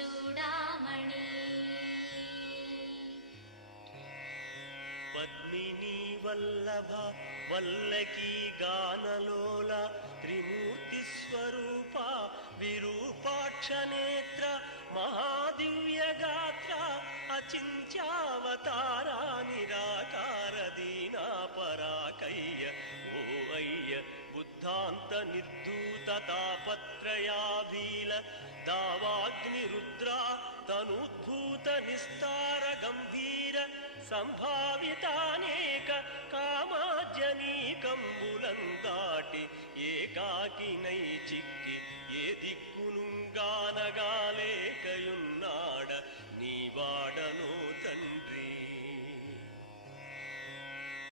చూడామణి. పద్మినీ వల్లభ వల్లకీ గానలోల త్రిమూర్తి స్వరూప విరూపాక్ష నేత్ర మహాదివ్య గాత్ర అచింత్యావతారా నిరాకార దీనా పరాకయ్య ఓ అయ్య బుద్ధాంత నిర్దూత తాపత్రయాభీల దావాగ్ని రుద్రా తనూద్భూత నిస్తార గంభీర సంభావితానేక కామాజనీకంబులం దాటి ఏకాకినై చిక్కి ఏ దిక్కును